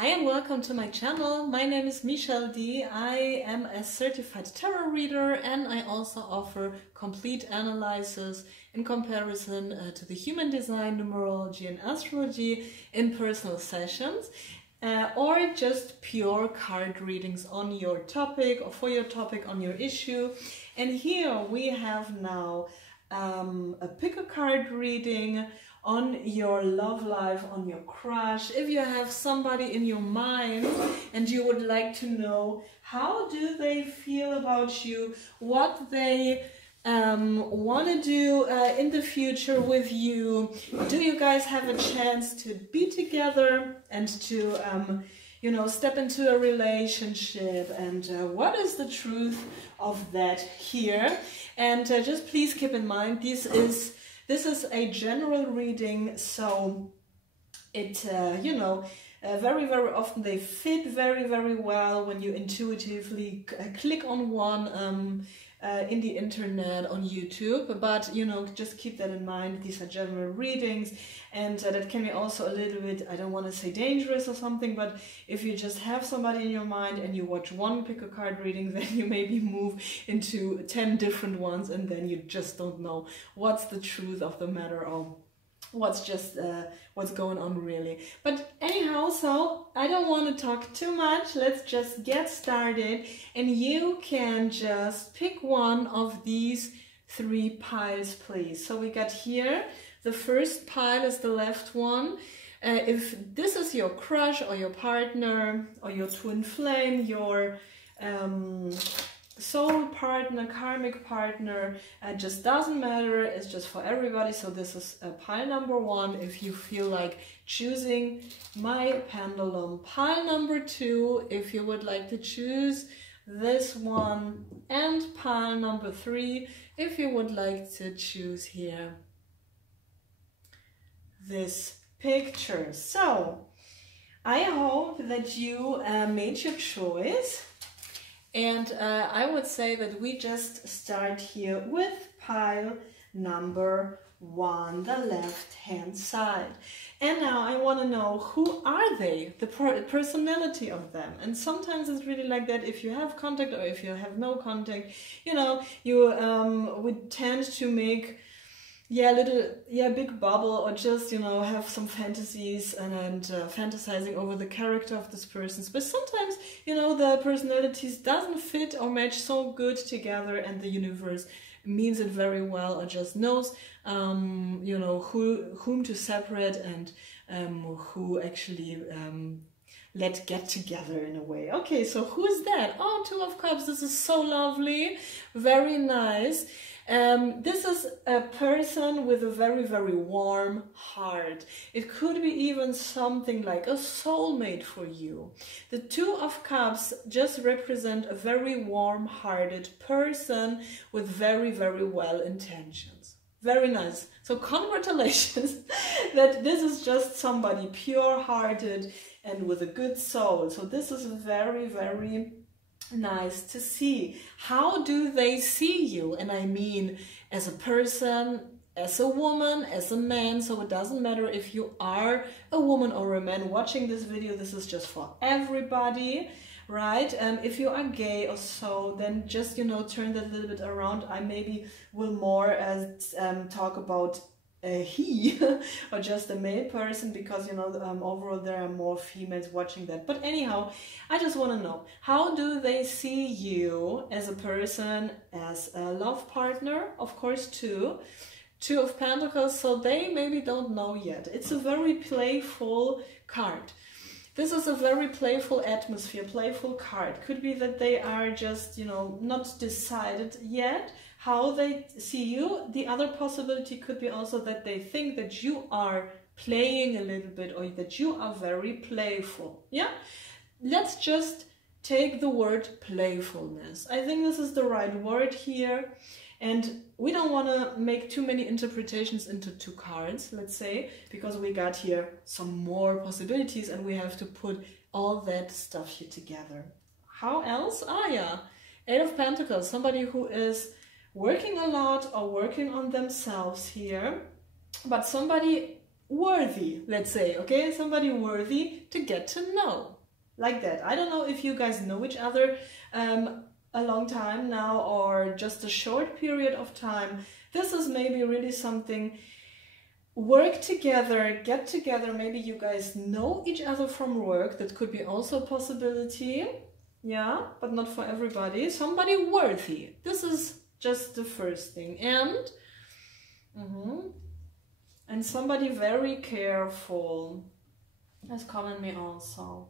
Hi and welcome to my channel. My name is Michelle D. I am a certified tarot reader and I also offer complete analysis in comparison to the human design, numerology and astrology in personal sessions or just pure card readings on your topic or for your topic on your issue. And here we have now a pick a card reading on your love life, on your crush. If you have somebody in your mind and you would like to know how do they feel about you, what they want to do in the future with you, do you guys have a chance to be together and to you know, step into a relationship, and what is the truth of that here. And just please keep in mind, this is a general reading, so it, you know, very often they fit very well when you intuitively click on one in the internet, on YouTube. But, you know, just keep that in mind. These are general readings, and that can be also a little bit, I don't want to say dangerous or something, but if you just have somebody in your mind and you watch one pick a card reading, then you maybe move into 10 different ones, and then you just don't know what's the truth of the matter or what's just what's going on really. But anyhow, so I don't want to talk too much. Let's just get started, and you can just pick one of these 3 piles, please. So we got here, the first pile is the left one. If this is your crush or your partner or your twin flame, your soul partner, karmic partner, just doesn't matter, it's just for everybody. So this is pile number 1 if you feel like choosing my pendulum. Pile number 2 if you would like to choose this one, and pile number 3 if you would like to choose here this picture. So I hope that you made your choice. And I would say that we just start here with pile number 1, the left hand side. And now I want to know, who are they, the personality of them. And sometimes it's really like that, if you have contact or if you have no contact, you know, you would tend to make big bubble, or just, you know, have some fantasies and fantasizing over the character of this person. But sometimes, you know, the personalities doesn't fit or match so good together, and the universe means it very well, or just knows, you know, whom to separate and who actually let get together in a way. Okay, so who is that? Oh, 2 of Cups. This is so lovely, very nice. This is a person with a very warm heart. It could be even something like a soulmate for you. The 2 of Cups just represent a very warm-hearted person with very well intentions. Very nice. So congratulations that this is just somebody pure-hearted and with a good soul. So this is very nice to see. How do they see you? And I mean, as a person, as a woman, as a man. So it doesn't matter if you are a woman or a man watching this video. This is just for everybody, right? If you are gay or so, then just, you know, turn that a little bit around. I maybe will more talk about he or just a male person, because, you know, overall there are more females watching that. But anyhow, I just want to know, how do they see you as a person, as a love partner? Of course, 2 of Pentacles, so they maybe don't know yet. It's a very playful card. This is a very playful atmosphere, playful card. Could be that they are just, you know, not decided yet how they see you. The other possibility could be also that they think that you are playing a little bit, or that you are very playful. Yeah? Let's just take the word playfulness. I think this is the right word here. And we don't want to make too many interpretations into 2 cards, let's say, because we got here some more possibilities and we have to put all that stuff here together. How else? Ah, yeah. 8 of Pentacles, somebody who is working a lot or working on themselves here, but somebody worthy, let's say, okay? Somebody worthy to get to know, like that. I don't know if you guys know each other a long time now or just a short period of time. This is maybe really something, work together, get together, maybe you guys know each other from work, that could be also a possibility, yeah, but not for everybody. Somebody worthy, this is just the first thing, and and somebody very careful, that's calling me also.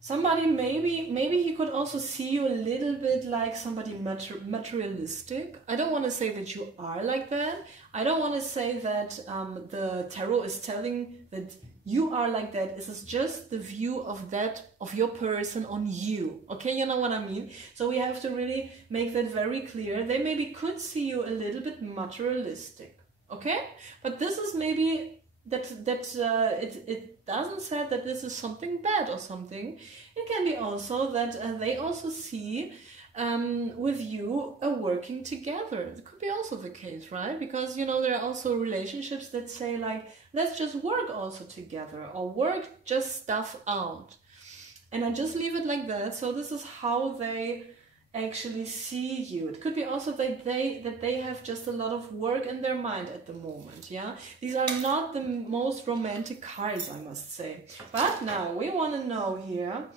Somebody, maybe he could also see you a little bit like somebody materialistic. I don't want to say that you are like that. I don't want to say that the tarot is telling that you are like that. This is just the view of your person on you. Okay, you know what I mean? So we have to really make that very clear. They maybe could see you a little bit materialistic. Okay, but this is maybe it doesn't say that this is something bad or something. It can be also that they also see with you working together. It could be also the case, right? Because, you know, there are also relationships that say like, let's just work also together, or work just stuff out. And I just leave it like that. So this is how they actually see you. It could be also that they have just a lot of work in their mind at the moment. Yeah, these are not the most romantic cards, I must say. But now we want to know here,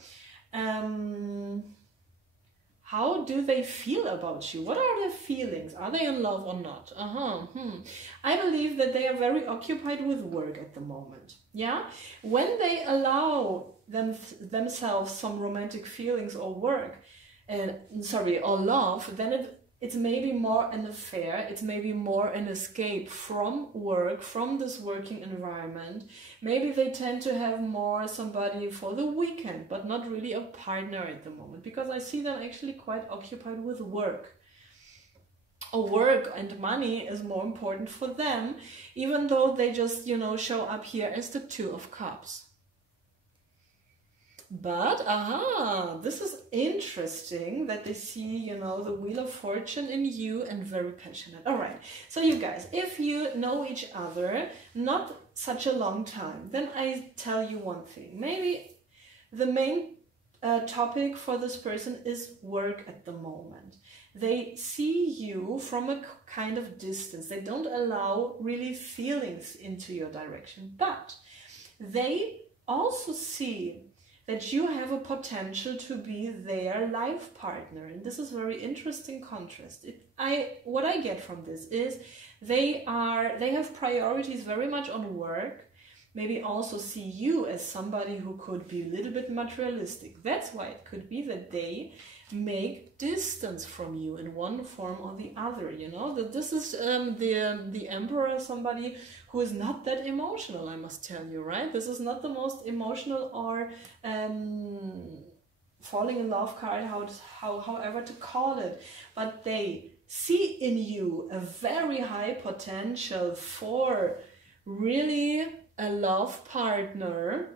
how do they feel about you? What are their feelings? Are they in love or not? I believe that they are very occupied with work at the moment. Yeah, when they allow themselves some romantic feelings or work, or love, then it's maybe more an affair, it's maybe more an escape from work, from this working environment. Maybe they tend to have more somebody for the weekend, but not really a partner at the moment, because I see them actually quite occupied with work. Work and money is more important for them, even though they just, you know, show up here as the Two of Cups. But, this is interesting that they see, you know, the Wheel of Fortune in you and very passionate. All right, so you guys, if you know each other not such a long time, then I tell you one thing. Maybe the main topic for this person is work at the moment. They see you from a kind of distance. They don't allow really feelings into your direction, but they also see that you have a potential to be their life partner. And this is very interesting contrast. What I get from this is they have priorities very much on work, maybe also see you as somebody who could be a little bit materialistic. That's why it could be that they make distance from you in one form or the other, you know, that this is the Emperor, somebody who is not that emotional, I must tell you, right? This is not the most emotional or falling in love card, however to call it, but they see in you a very high potential for really a love partner,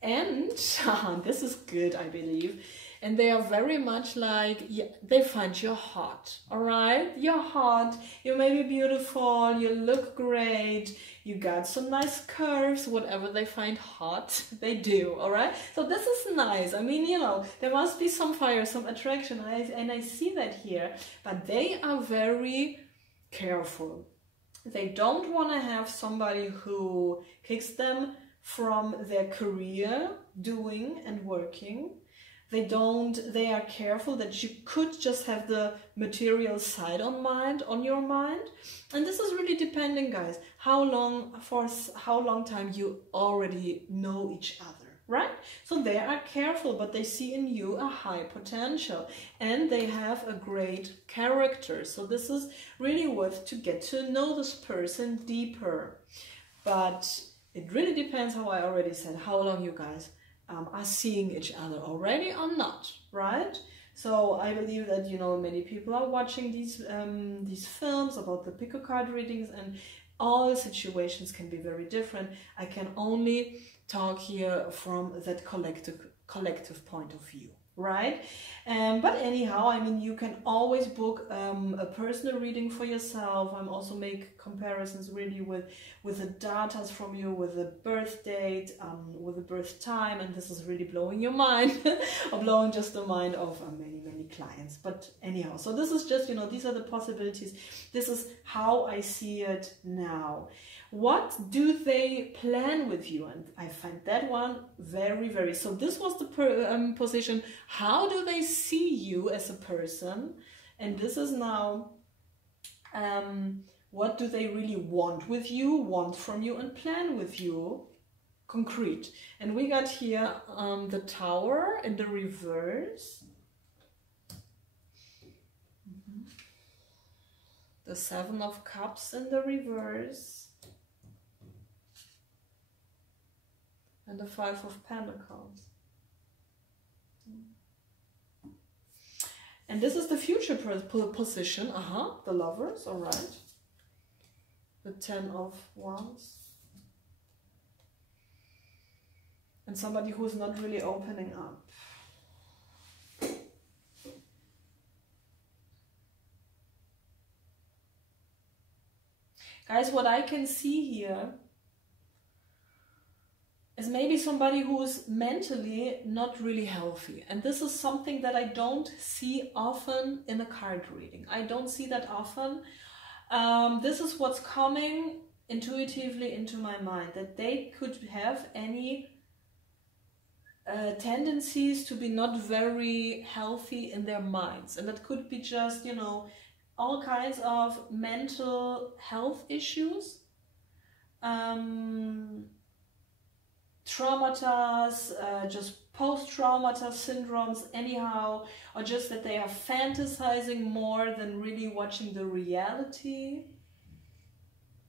and this is good, I believe. And they are very much like, yeah, they find you hot, all right? You're hot, you may be beautiful, you look great, you got some nice curves, whatever they find hot, they do, all right? So this is nice. I mean, you know, there must be some fire, some attraction, and I see that here, but they are very careful. They don't want to have somebody who kicks them from their career, doing and working. They are careful that you could just have the material side on your mind. And this is really depending, guys, for how long time you already know each other, right? So they are careful, but they see in you a high potential and they have a great character. So this is really worth to get to know this person deeper. But it really depends, how I already said, how long you guys are seeing each other already or not, right? So I believe that, you know, many people are watching these films about the pick a card readings, and all situations can be very different. I can only talk here from that collective point of view, right? But anyhow, I mean, you can always book a personal reading for yourself. I'm also make comparisons really with the datas from you, with the birth date, with the birth time, and this is really blowing your mind, or blowing just the mind of many clients. But anyhow, so this is just, you know, these are the possibilities. This is how I see it now. What do they plan with you? And I find that one very, so this was the position. How do they see you as a person? And this is now, what do they really want with you, want from you, and plan with you? Concrete. And we got here the Tower in the reverse. The Seven of Cups in the reverse. And the Five of Pentacles. And this is the future position. The Lovers, all right. The Ten of Wands. And somebody who's not really opening up. Guys, what I can see here is maybe somebody who's mentally not really healthy. And this is something that I don't see often in a card reading. I don't see that often. This is what's coming intuitively into my mind, that they could have any tendencies to be not very healthy in their minds. And that could be just, you know, all kinds of mental health issues. Traumatas, just post-traumata syndromes anyhow, or just that they are fantasizing more than really watching the reality.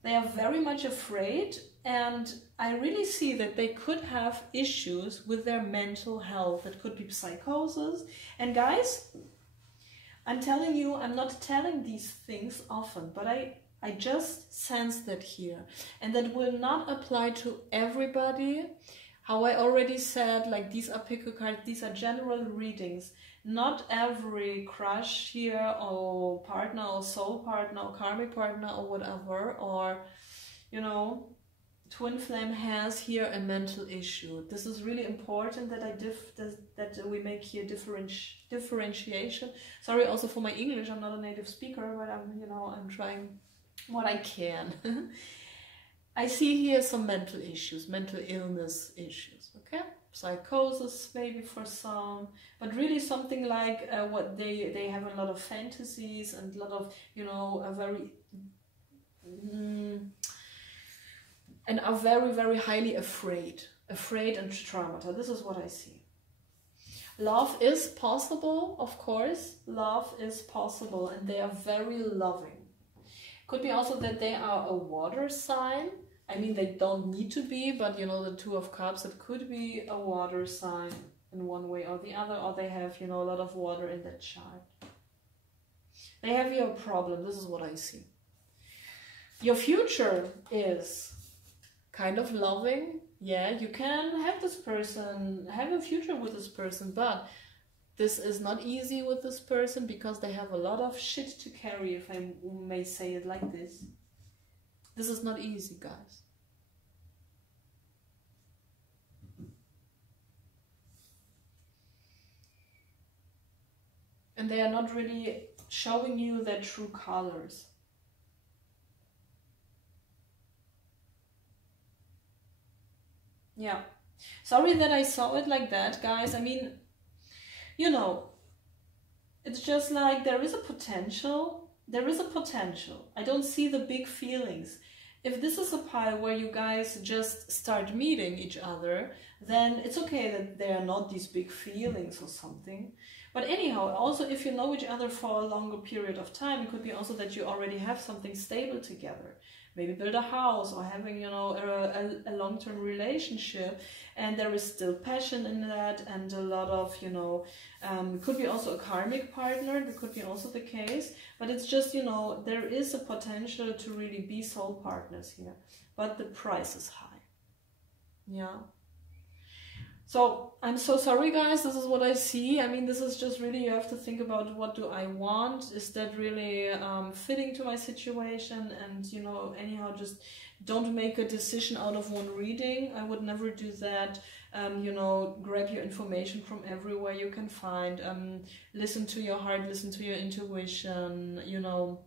They are very much afraid, and I really see that they could have issues with their mental health. It could be psychosis. And guys, I'm telling you, I'm not telling these things often, but I just sense that here. And that will not apply to everybody. How I already said, like, these are pick a card, these are general readings. Not every crush here, or partner, or soul partner, or karmic partner, or whatever, or, you know, twin flame has here a mental issue. This is really important that that we make here differentiation. Sorry also for my English, I'm not a native speaker, but I'm trying what I can. I see here some mental issues, mental illness issues, okay? Psychosis maybe for some, but really something like what they have a lot of fantasies and a lot of, you know, a very and are very highly afraid and traumatized. This is what I see. Love is possible, of course. Love is possible, and they are very loving. Could be also that they are a water sign. I mean, they don't need to be, but you know, the Two of Cups, it could be a water sign in one way or the other, or they have, you know, a lot of water in that chart. They have here a problem. This is what I see. Your future is kind of loving. Yeah, you can have this person, have a future with this person, but this is not easy with this person because they have a lot of shit to carry, if I may say it like this. This is not easy, guys. And they are not really showing you their true colors. Yeah. Sorry that I saw it like that, guys. I mean, you know, it's just like there is a potential. There is a potential. I don't see the big feelings. If this is a pile where you guys just start meeting each other, then it's okay that there are not these big feelings or something. But anyhow, also if you know each other for a longer period of time, it could be also that you already have something stable together. Maybe build a house or having, you know, a long-term relationship, and there is still passion in that and a lot of, you know, could be also a karmic partner, that could be also the case, but it's just, you know, there is a potential to really be soul partners here, but the price is high. Yeah. So I'm so sorry, guys. This is what I see. I mean, this is just really, you have to think about, what do I want? Is that really fitting to my situation? And, you know, anyhow, just don't make a decision out of one reading. I would never do that. You know, grab your information from everywhere you can find. Listen to your heart, listen to your intuition, you know.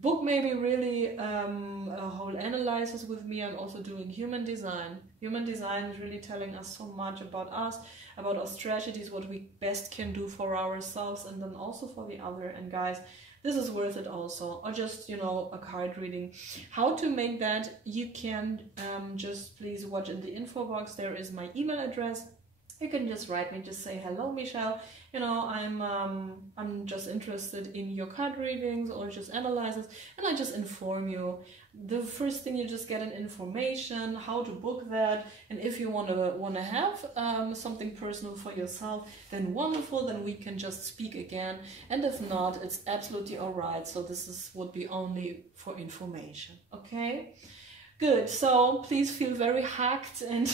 Book maybe really a whole analysis with me. I'm also doing human design. Human design is really telling us so much about us, about our strategies, what we best can do for ourselves and then also for the other. And guys, this is worth it also. Or just, you know, a card reading. How to make that, you can just please watch in the info box. There is my email address. You can just write me, just say, hello, Michelle, you know, I'm just interested in your card readings or just analysis, and I just inform you. The first thing, you just get an information, how to book that, and if you wanna have something personal for yourself, then wonderful, then we can just speak again, and if not, it's absolutely all right. So this would be only for information, okay? Good, so please feel very hacked and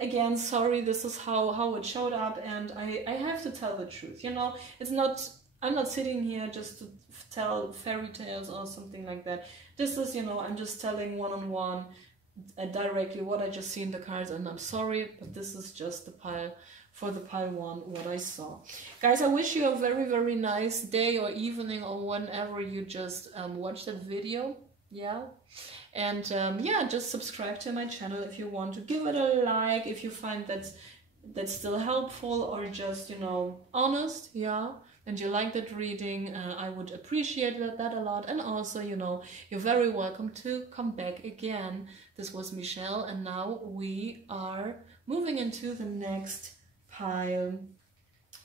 again, sorry, this is how it showed up, and I have to tell the truth, you know. It's not, I'm not sitting here just to tell fairy tales or something like that. This is, you know, I'm just telling one-on-one directly what I just see in the cards, and I'm sorry, but this is just the pile, for the pile one, what I saw. Guys, I wish you a very, very nice day or evening or whenever you just watch that video, yeah. And yeah, just subscribe to my channel if you want to. Give it a like if you find that's still helpful or just, you know, honest, yeah, and you like that reading. I would appreciate that a lot. And also, you know, you're very welcome to come back again. This was Michelle, and now we are moving into the next pile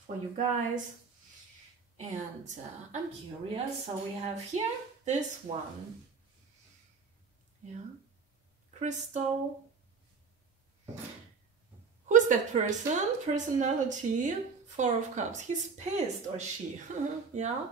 for you guys. And I'm curious, so we have here this one. Yeah, crystal. Who's that person? Personality, 4 of Cups. He's pissed, or she. Yeah,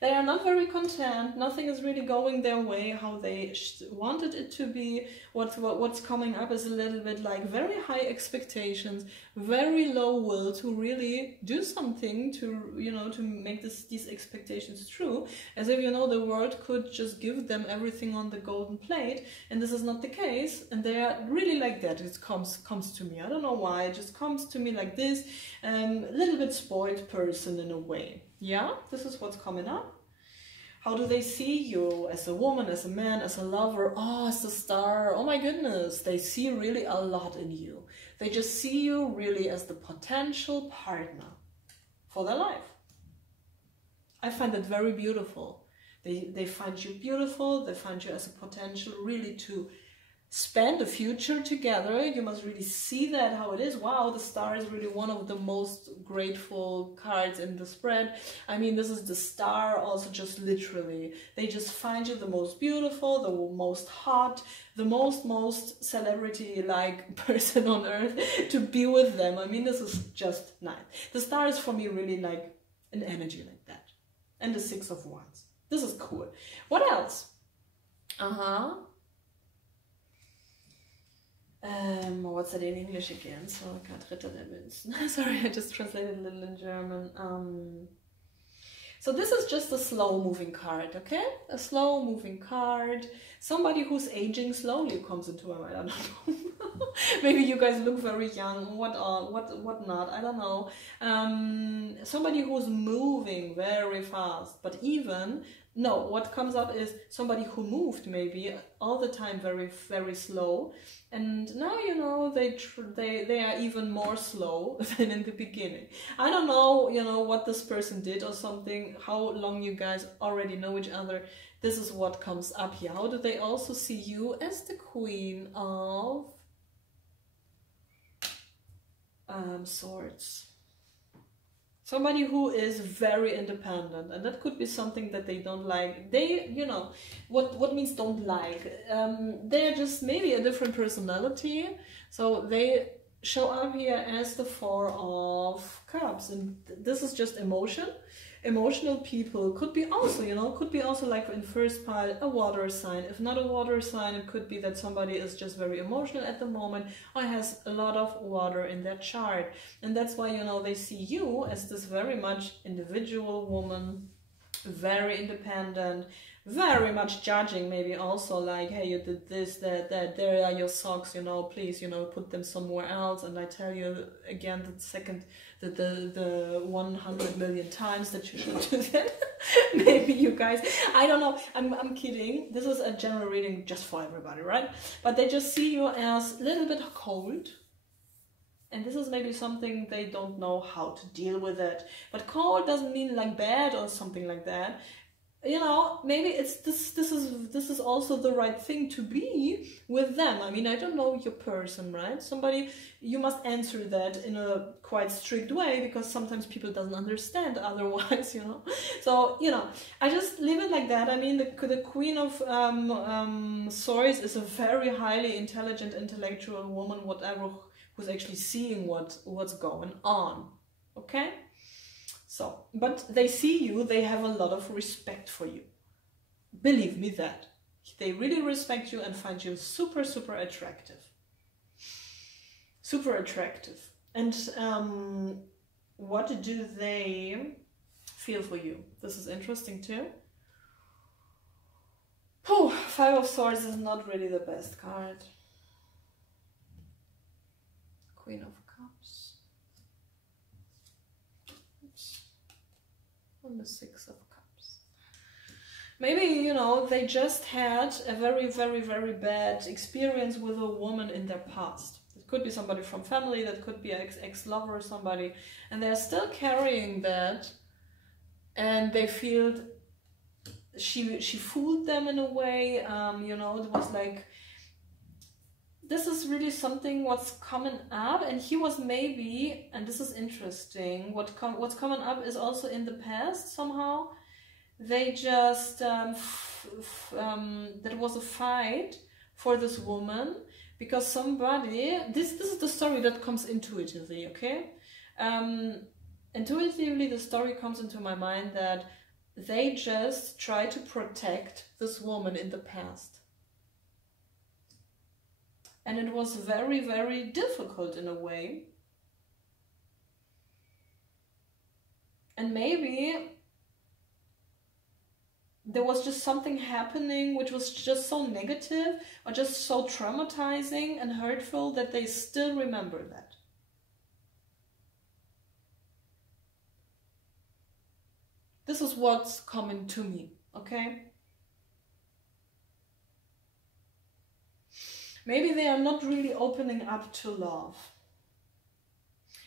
they are not very content. Nothing is really going their way how they wanted it to be. What's coming up is a little bit like very high expectations, very low will to really do something to, you know, to make these expectations true. As if, you know, the world could just give them everything on the golden plate, and this is not the case. And they are really like that. It comes to me. I don't know why. It just comes to me like this. A little bit spoiled person in a way. Yeah, this is what's coming up. How do they see you as a woman, as a man, as a lover? Oh, as a star. Oh my goodness. They see really a lot in you. They just see you really as the potential partner for their life. I find that very beautiful. They find you beautiful. They find you as a potential really to spend the future together. You must really see that, how it is. Wow, the star is really one of the most grateful cards in the spread. I mean, this is the star also just literally. They just find you the most beautiful, the most hot, the most celebrity-like person on earth to be with them. I mean, this is just nice. The star is for me really like an energy like that. And the 6 of Wands. This is cool. What else? What's that in English again? So, Ritter der Münzen. Sorry, I just translated a little in German. So this is just a slow-moving card, okay? A slow-moving card. Somebody who's aging slowly comes into my mind. I don't know. Maybe you guys look very young. What not? I don't know. Somebody who's moving very fast, but even. No, what comes up is somebody who moved maybe all the time very, very slow, and now, you know, they are even more slow than in the beginning. I don't know, you know, what this person did or something, how long you guys already know each other. This is what comes up here. How do they also see you as the Queen of Swords? Somebody who is very independent, and that could be something that they don't like. They, you know, what means don't like? They're just maybe a different personality. So they show up here as the 4 of Cups, and this is just emotion. emotional people. Could be also, you know, could be also like in first pile a water sign. If not a water sign, it could be that somebody is just very emotional at the moment or has a lot of water in their chart. And that's why, you know, they see you as this very much individual woman, very independent, very much judging, maybe also like, hey, you did this, that, there are your socks, you know, please, you know, put them somewhere else. And I tell you again, the 100 million times that you should do that. Maybe you guys, I don't know, I'm kidding. This is a general reading just for everybody, right? But they just see you as a little bit cold. And this is maybe something they don't know how to deal with it. But cold doesn't mean like bad or something like that. You know, maybe it's this is also the right thing to be with them. I mean, I don't know your person, right? Somebody, you must answer that in a quite strict way, because sometimes people doesn't understand otherwise, you know. So, you know, I just leave it like that. I mean, the Queen of Swords is a very highly intelligent, intellectual woman, whatever, who's actually seeing what's going on, okay? So, but they see you, they have a lot of respect for you. Believe me that. They really respect you and find you super, super attractive. Super attractive. And what do they feel for you? This is interesting too. Oh, Five of Swords is not really the best card. Queen of Cups. And the Six of Cups. Maybe, you know, they just had a very, very, very bad experience with a woman in their past. It could be somebody from family, that could be an ex-lover or somebody, and they're still carrying that, and they feel she fooled them in a way. You know, it was like, this is really something what's coming up, and he was maybe, and this is interesting, what's coming up is also in the past somehow. They just, there was a fight for this woman, because somebody, this is the story that comes intuitively, okay? Intuitively the story comes into my mind that they just try to protect this woman in the past. And it was very, very difficult in a way. And maybe there was just something happening which was just so negative or just so traumatizing and hurtful that they still remember that. This is what's coming to me, okay? Maybe they are not really opening up to love,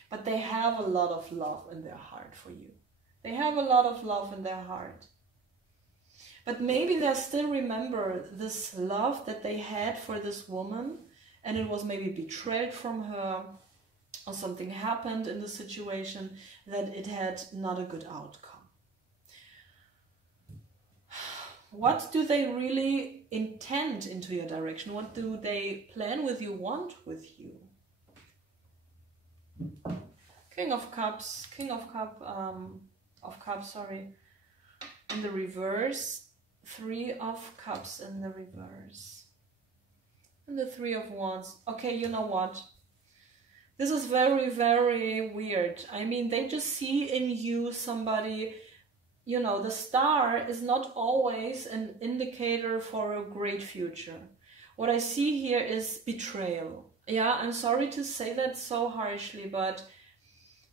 but they have a lot of love in their heart for you. They have a lot of love in their heart. But maybe they still remember this love that they had for this woman, and it was maybe betrayed from her, or something happened in the situation that it had not a good outcome. What do they really intend into your direction? What do they plan with you, want with you? King of Cups, sorry, in the reverse. Three of Cups in the reverse. And the Three of Wands. Okay, you know what? This is very, very weird. I mean, they just see in you somebody. You know, the star is not always an indicator for a great future. What I see here is betrayal. Yeah, I'm sorry to say that so harshly, but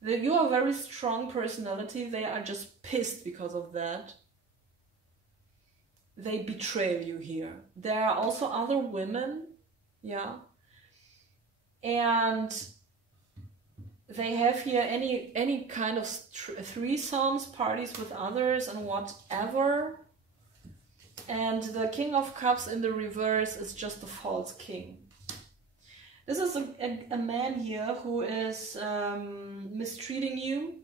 you are a very strong personality. They are just pissed because of that. They betray you here. There are also other women, yeah. And they have here any kind of threesomes, parties with others and whatever. And the King of Cups in the reverse is just a false king. This is a man here who is mistreating you,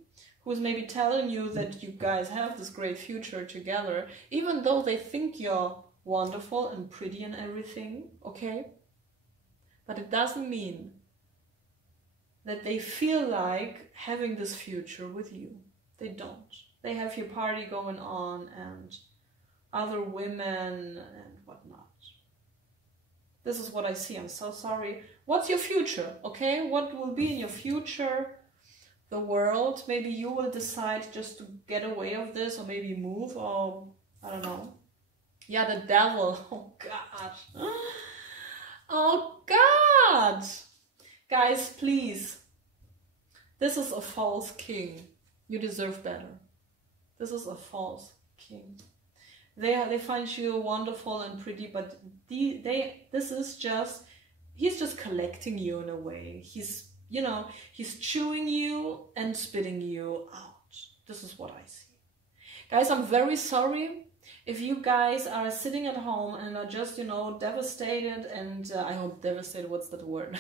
who is maybe telling you that you guys have this great future together, even though they think you're wonderful and pretty and everything, okay? But it doesn't mean that they feel like having this future with you. They don't. They have your party going on and other women and whatnot. This is what I see. I'm so sorry. What's your future? Okay, what will be in your future? The world. Maybe you will decide just to get away of this, or maybe move, or I don't know. Yeah, the devil. Oh God. Oh God. Guys, please. This is a false king. You deserve better. This is a false king. They find you wonderful and pretty, but this is just, he's just collecting you in a way. He's, you know, he's chewing you and spitting you out. This is what I see. Guys, I'm very sorry if you guys are sitting at home and are just, you know, devastated, and I hope devastated, what's that word?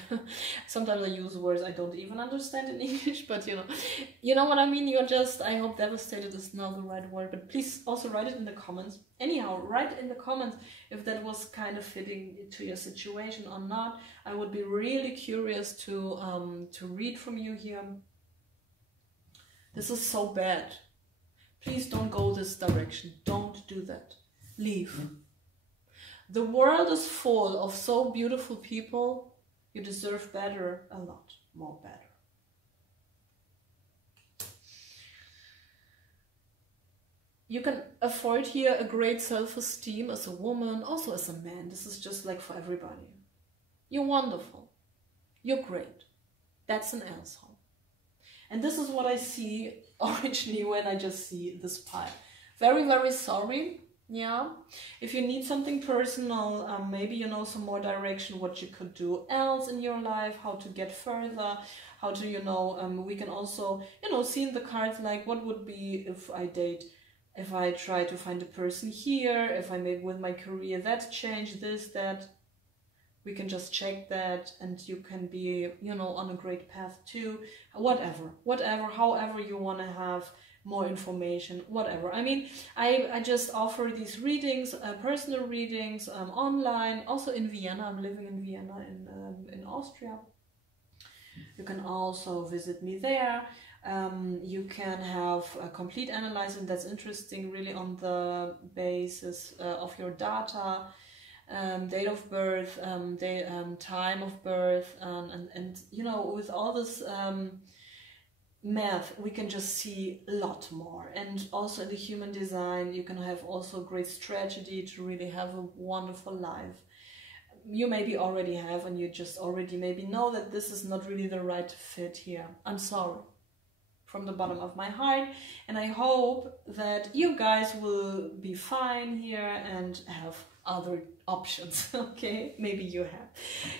Sometimes I use words I don't even understand in English, but you know what I mean. You're just, I hope devastated is not the right word, but please also write it in the comments. Anyhow, write in the comments if that was kind of fitting to your situation or not. I would be really curious to read from you here. This is so bad. Please don't go this direction. Don't do that. Leave. The world is full of so beautiful people. You deserve better, a lot more better. You can afford here a great self-esteem as a woman, also as a man. This is just like for everybody. You're wonderful. You're great. That's an asshole. And this is what I see originally when I just see this pile. Very, very sorry. Yeah. If you need something personal, maybe you know some more direction, what you could do else in your life, how to get further, how to, you know, we can also, you know, see in the cards like what would be if I date, if I try to find a person here, if I make with my career that change, this, that. We can just check that, and you can be, you know, on a great path too. Whatever, however you want to have more information, whatever. I mean, I just offer these readings, personal readings, online, also in Vienna. I'm living in Vienna in Austria. You can also visit me there. You can have a complete analysis that's interesting, really on the basis of your data. Date of birth, time of birth, and you know, with all this math, we can just see a lot more. And also in the human design, you can have also great strategy to really have a wonderful life. You maybe already have, and you just already maybe know that this is not really the right fit here. I'm sorry from the bottom of my heart, and I hope that you guys will be fine here and have other options. Okay, maybe you have.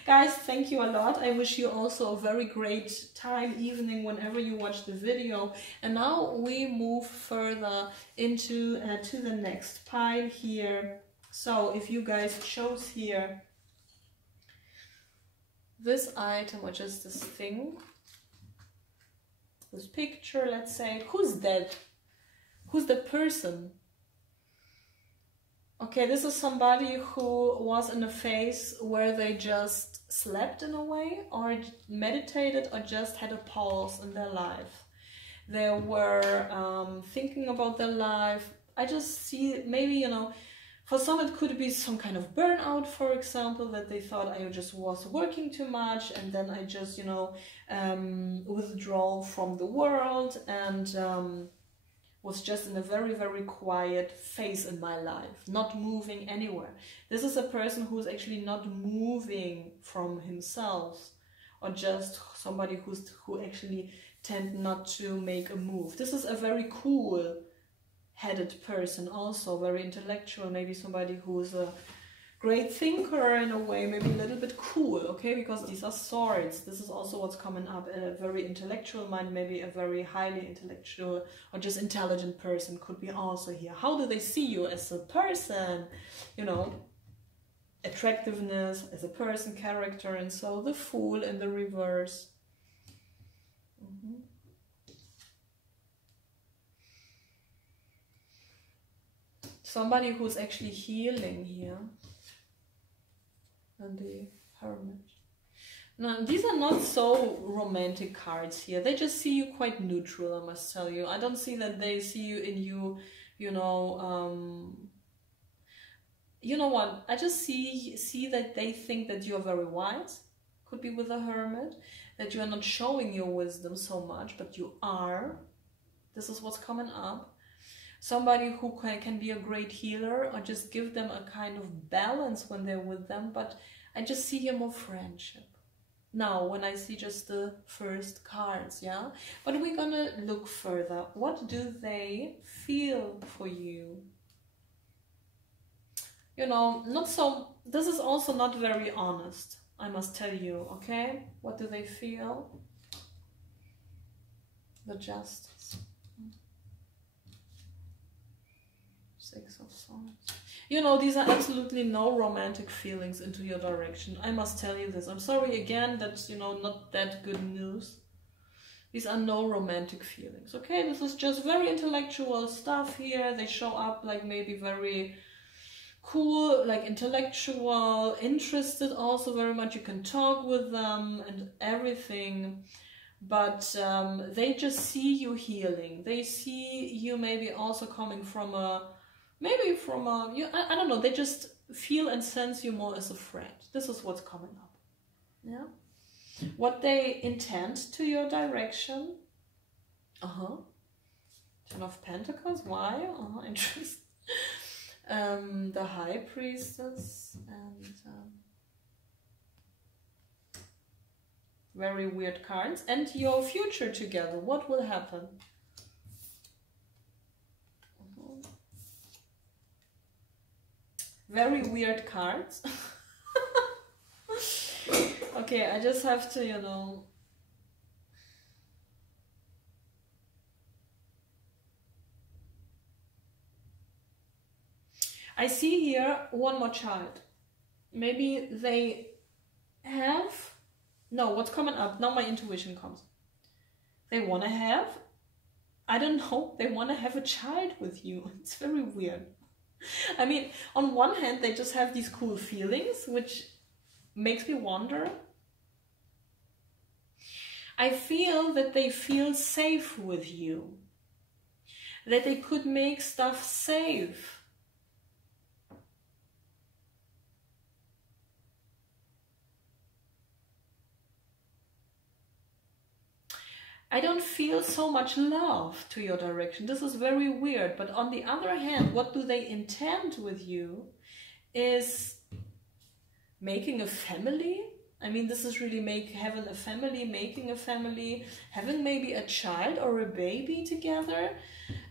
Guys, thank you a lot. I wish you also a very great time, evening, whenever you watch the video. And now we move further into to the next pile here. So if you guys chose here this item, or just this thing, this picture, let's say, who's that? Who's the person? Okay, this is somebody who was in a phase where they just slept in a way, or meditated, or just had a pause in their life. They were thinking about their life. I just see, maybe, you know, for some it could be some kind of burnout, for example, that they thought I just was working too much, and then I just, you know, withdraw from the world, and was just in a very, very quiet phase in my life, not moving anywhere. This is a person who's actually not moving from himself, or just somebody who actually tend not to make a move. This is a very cool-headed person, also very intellectual, maybe somebody who's a great thinker in a way, maybe a little bit cool, okay, because these are swords. This is also what's coming up, a very intellectual mind, maybe a very highly intellectual or just intelligent person could be also here. How do they see you as a person? You know, attractiveness as a person, character, and so the Fool in the reverse. Somebody who's actually healing here. And the Hermit. Now, these are not so romantic cards here. They just see you quite neutral, I must tell you. I don't see that they see you in you know, you know what? I just see that they think that you're very wise. Could be with a hermit. That you are not showing your wisdom so much, but you are. This is what's coming up. Somebody who can be a great healer, or just give them a kind of balance when they're with them. But I just see here more friendship. Now, when I see just the first cards, yeah? But we're gonna look further. What do they feel for you? You know, not so, this is also not very honest, I must tell you, okay? What do they feel? The Justice. Six of Swords. You know, these are absolutely no romantic feelings into your direction. I must tell you this. I'm sorry again, that's, you know, not that good news. These are no romantic feelings, okay? This is just very intellectual stuff here. They show up like maybe very cool, like intellectual, interested also very much. You can talk with them and everything. But they just see you healing. They see you maybe also coming from a, I don't know, they just feel and sense you more as a friend. This is what's coming up. Yeah. What they intend to your direction. Ten of Pentacles. Why? Interesting. The High Priestess and very weird cards. And your future together. What will happen? Very weird cards. Okay, I just have to, you know. I see here one more child. Maybe they have, no, what's coming up? Now my intuition comes. They want to have, I don't know, they want to have a child with you. It's very weird. I mean, on one hand, they just have these cool feelings, which makes me wonder. I feel that they feel safe with you. That they could make stuff safe. I don't feel so much love to your direction. This is very weird. But on the other hand, what do they intend with you is making a family. I mean, this is really having a family, making a family, having maybe a child or a baby together.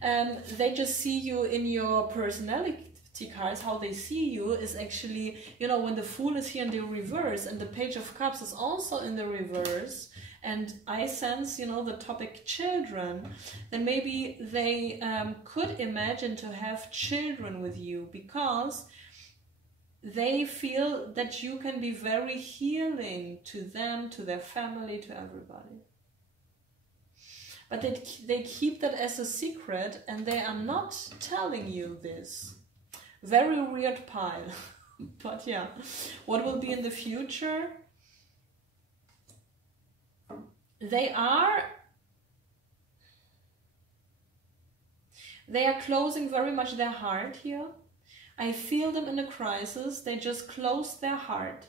They just see you in your personality cards. How they see you is actually, you know, when the Fool is here in the reverse and the Page of Cups is also in the reverse, and I sense, you know, the topic children, then maybe they could imagine to have children with you because they feel that you can be very healing to them, to their family, to everybody. But they keep that as a secret and they are not telling you this. Very weird pile. But yeah, what will be in the future? They are closing very much their heart here. I feel them in a crisis. They just close their heart.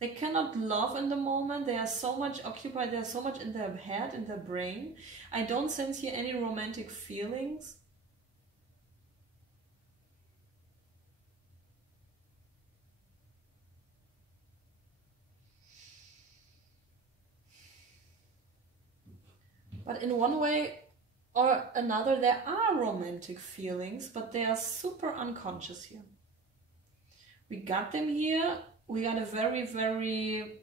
They cannot love in the moment. They are so much occupied. They are so much in their head, in their brain. I don't sense here any romantic feelings. But in one way or another, there are romantic feelings, but they are super unconscious here. We got them here. We got a very, very...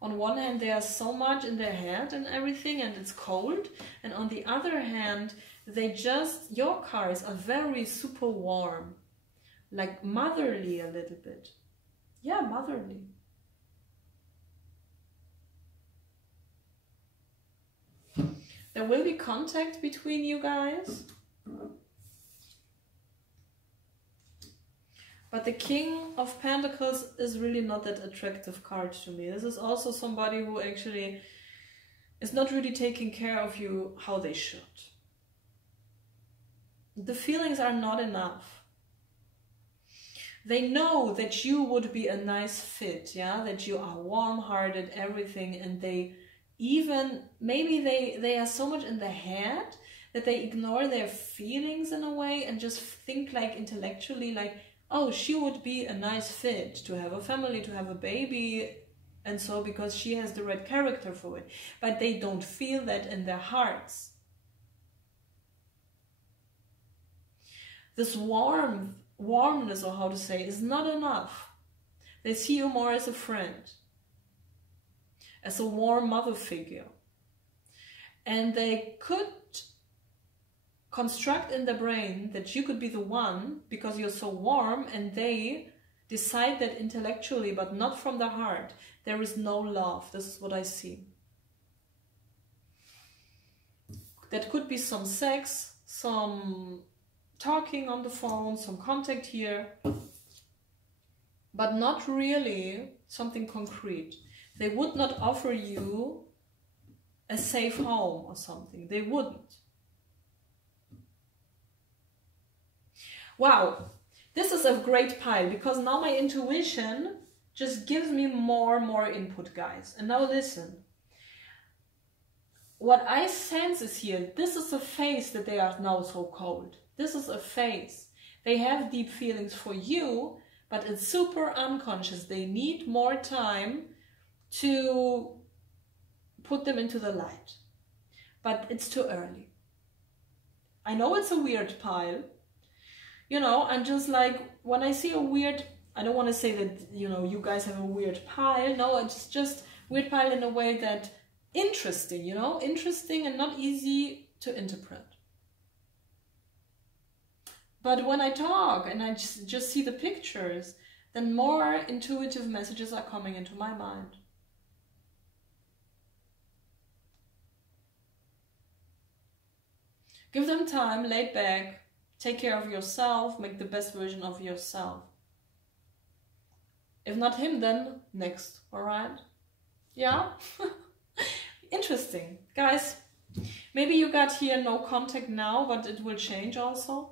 On one hand, they are so much in their head and everything, and it's cold. And on the other hand, your cards are very super warm. Like motherly a little bit. Yeah, motherly. There will be contact between you guys. But the King of Pentacles is really not that attractive card to me. This is also somebody who actually is not really taking care of you how they should. The feelings are not enough. They know that you would be a nice fit, yeah, that you are warm-hearted, everything, and they even, maybe they are so much in the head that they ignore their feelings in a way and just think like intellectually, like, oh, she would be a nice fit to have a family, to have a baby, and so because she has the right character for it. But they don't feel that in their hearts. This warmness, or how to say, is not enough. They see you more as a friend, as a warm mother figure. And they could construct in their brain that you could be the one because you're so warm, and they decide that intellectually but not from the heart. There is no love. This is what I see. That could be some sex, some talking on the phone, some contact here, but not really something concrete. They would not offer you a safe home or something. They wouldn't. Wow, this is a great pile, because now my intuition just gives me more input, guys. And now listen. What I sense is here, this is a phase that they are now so cold. This is a phase. They have deep feelings for you, but it's super unconscious. They need more time to put them into the light. But it's too early. I know it's a weird pile. You know, I'm just like, when I see a weird, I don't want to say that, you know, you guys have a weird pile. No, it's just weird pile in a way that interesting, you know, interesting and not easy to interpret. But when I talk and I just see the pictures, then more intuitive messages are coming into my mind. Give them time, lay back. Take care of yourself, make the best version of yourself. If not him, then next, alright? Yeah? Interesting. Guys, maybe you got here no contact now, but it will change also.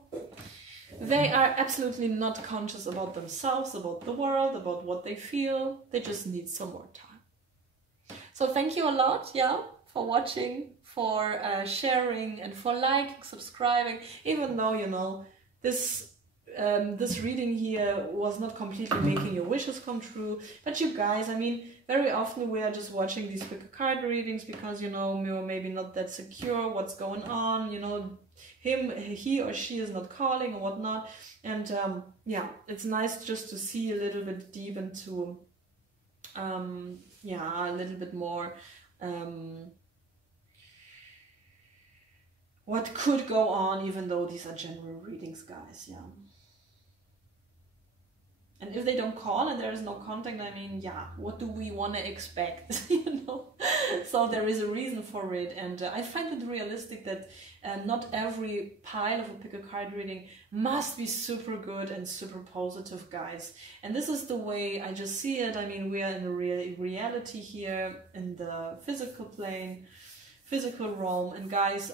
They are absolutely not conscious about themselves, about the world, about what they feel. They just need some more time. So thank you a lot, yeah, for watching, for sharing, and for liking, subscribing, even though, you know, this reading here was not completely making your wishes come true. But you guys, I mean, very often we are just watching these big card readings because, you know, we were maybe not that secure what's going on, you know, he or she is not calling or whatnot. And yeah, it's nice just to see a little bit deep into, yeah, a little bit more what could go on, even though these are general readings, guys, yeah. And if they don't call and there is no contact, I mean, yeah, what do we want to expect, you know? So there is a reason for it, and I find it realistic that not every pile of a pick a card reading must be super good and super positive, guys. And this is the way I just see it. I mean, we are in a reality here, in the physical plane, physical realm, and guys,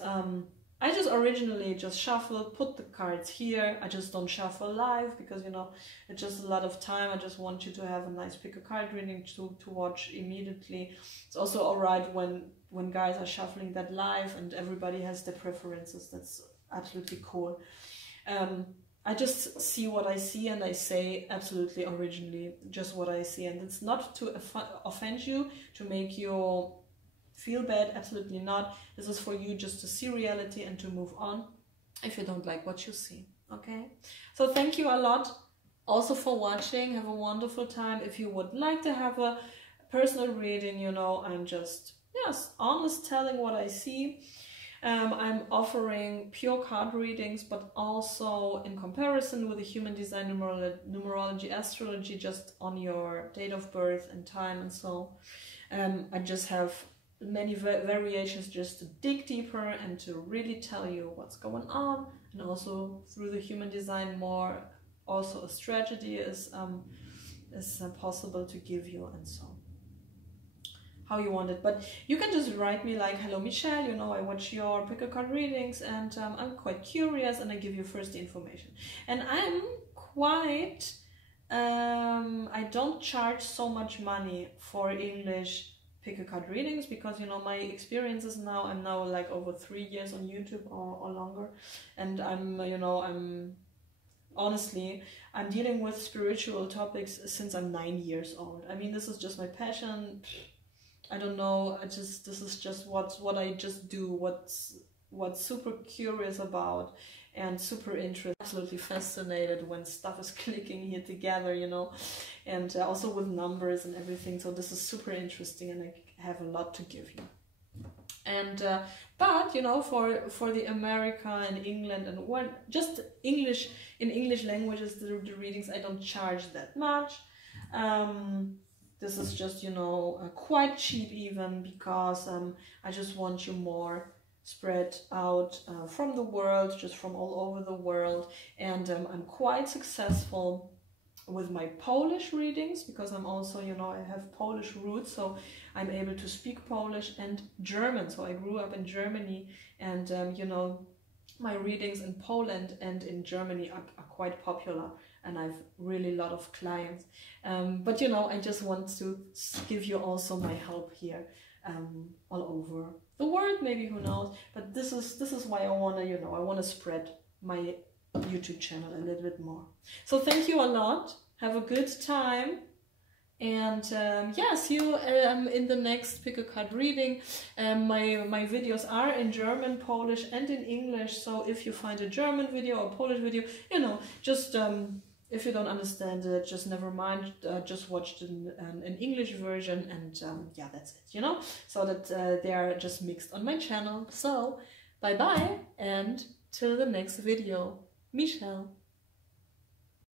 I just originally just shuffled, put the cards here. I just don't shuffle live because, you know, it's just a lot of time. I just want you to have a nice pick a card reading to watch immediately. It's also alright when guys are shuffling that live and everybody has their preferences. That's absolutely cool. I just see what I see and I say absolutely originally just what I see. And it's not to offend you, to make you feel bad, absolutely not. This is for you just to see reality and to move on if you don't like what you see, okay? So thank you a lot also for watching. Have a wonderful time. If you would like to have a personal reading, you know, I'm just, yes, honest telling what I see. I'm offering pure card readings, but also in comparison with the human design numerology, astrology, just on your date of birth and time and so. I just have many variations just to dig deeper and to really tell you what's going on, and also through the human design more also a strategy is possible to give you, and so how you want it. But you can just write me like, hello Michelle, you know, I watch your pick a card readings and I'm quite curious, and I give you first the information. And I'm quite I don't charge so much money for English pick a card readings, because, you know, my experiences now, I'm now like over 3 years on YouTube or longer, and I'm, you know, honestly, I'm dealing with spiritual topics since I'm 9 years old. I mean, this is just my passion. I don't know, this is just what I just do, what's super curious about and super interested, absolutely fascinated when stuff is clicking here together, you know, and also with numbers and everything. So this is super interesting, and I have a lot to give you. And but, you know, for the America and England and what, just English, in English languages, the readings, I don't charge that much. This is just, you know, quite cheap even, because I just want you more spread out from the world, just from all over the world. And I'm quite successful with my Polish readings, because I'm also, you know, I have Polish roots, so I'm able to speak Polish and German. So I grew up in Germany, and you know, my readings in Poland and in Germany are quite popular, and I've really a lot of clients. But, you know, I just want to give you also my help here all over the world, maybe, who knows. But this is why I want to, you know, I want to spread my YouTube channel a little bit more. So thank you a lot. Have a good time. And yeah, see you in the next pick a card reading. My videos are in German, Polish, and in English. So if you find a German video or Polish video, you know, just if you don't understand it, just never mind. Just watch an English version, and yeah, that's it. You know, so that they are just mixed on my channel. So bye bye, and till the next video, Michelle.